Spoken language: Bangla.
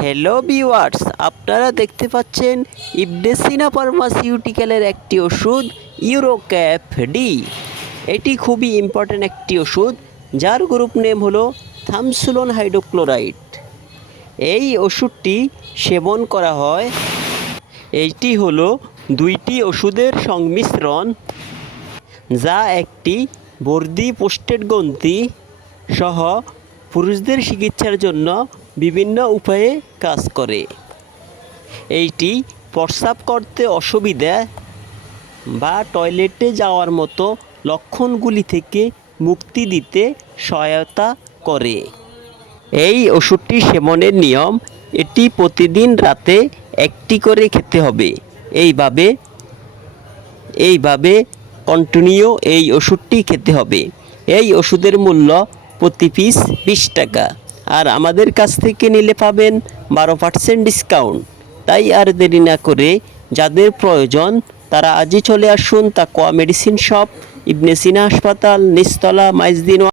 হ্যালো ভিউয়ার্স, আপনারা দেখতে পাচ্ছেন ইবনে সিনা ফার্মাসিউটিক্যালের একটি ওষুধ ইউরোক্যাপ ডি। এটি খুবই ইম্পর্ট্যান্ট একটি ওষুধ যার গ্রুপ নেম হলো থামসুলন হাইড্রোক্লোরাইড। এই ওষুধটি সেবন করা হয়, এইটি হলো দুইটি ওষুধের সংমিশ্রণ যা একটি বর্দি পোস্টেড গ্রন্থি সহ পুরুষদের চিকিৎসার জন্য বিভিন্ন উপায়ে কাজ করে। এইটি প্রস্রাব করতে অসুবিধা বা টয়লেটে যাওয়ার মতো লক্ষণগুলি থেকে মুক্তি দিতে সহায়তা করে। এই ওষুধটি সেবনের নিয়ম, এটি প্রতিদিন রাতে একটি করে খেতে হবে। এইভাবে কন্টিনিউ এই ওষুধটি খেতে হবে। এই ওষুধের মূল্য প্রতি পিস 20 টাকা, আর আমাদের কাছ থেকে নিলে পাবেন 12% ডিসকাউন্ট। তাই আর দেরি না করে যাদের প্রয়োজন তারা আজই চলে আসুন তাকওয়া মেডিসিন শপ, ইবনে সিনা হাসপাতাল, নিচতলা, মাইজদিন।